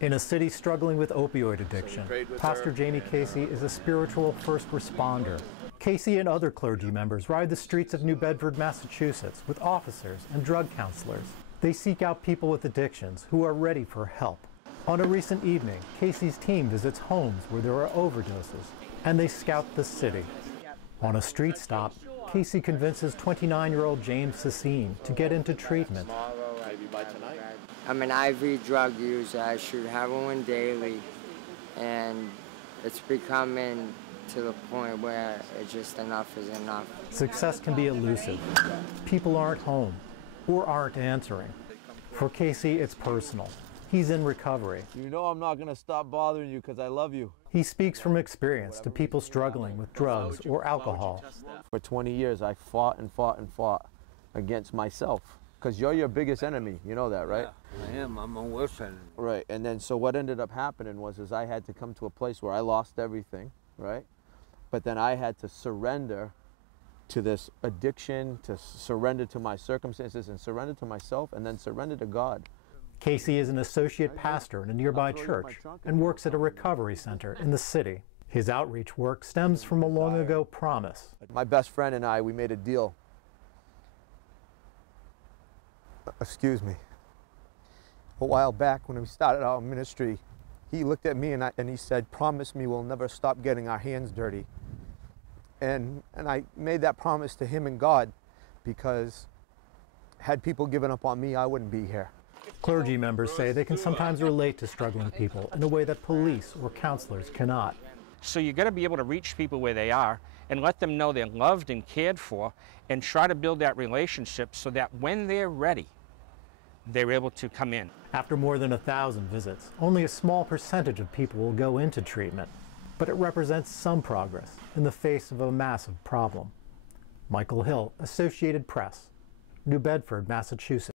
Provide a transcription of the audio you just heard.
In a city struggling with opioid addiction, Pastor Jamie Casey is a spiritual first responder. Casey and other clergy members ride the streets of New Bedford, Massachusetts with officers and drug counselors. They seek out people with addictions who are ready for help. On a recent evening, Casey's team visits homes where there are overdoses, and they scout the city. On a street stop, Casey convinces 29-year-old James Sessine to get into treatment. I'm an IV drug user. I shoot heroin daily, and it's becoming to the point where it's just enough is enough. Success can be elusive. People aren't home or aren't answering. For Casey, it's personal. He's in recovery. You know I'm not going to stop bothering you because I love you. He speaks from experience to people struggling with drugs or alcohol. For 20 years, I fought and fought and fought against myself. Because you're your biggest enemy, you know that, right? Yeah, I am. I'm my worst enemy. Right, and then so what ended up happening was I had to come to a place where I lost everything, right? But then I had to surrender to this addiction, to surrender to my circumstances, and surrender to myself, and then surrender to God. Casey is an associate pastor in a nearby church and works at a recovery center in the city. His outreach work stems from a long ago promise. My best friend and I, we made a deal. Excuse me. A while back when we started our ministry, he looked at me and he said, "Promise me we'll never stop getting our hands dirty." And I made that promise to him and God, because had people given up on me, I wouldn't be here. Clergy members say they can sometimes relate to struggling people in a way that police or counselors cannot. So you got to be able to reach people where they are and let them know they're loved and cared for, and try to build that relationship so that when they're ready, they're able to come in. After more than 1,000 visits, only a small percentage of people will go into treatment, but it represents some progress in the face of a massive problem. Michael Hill, Associated Press, New Bedford, Massachusetts.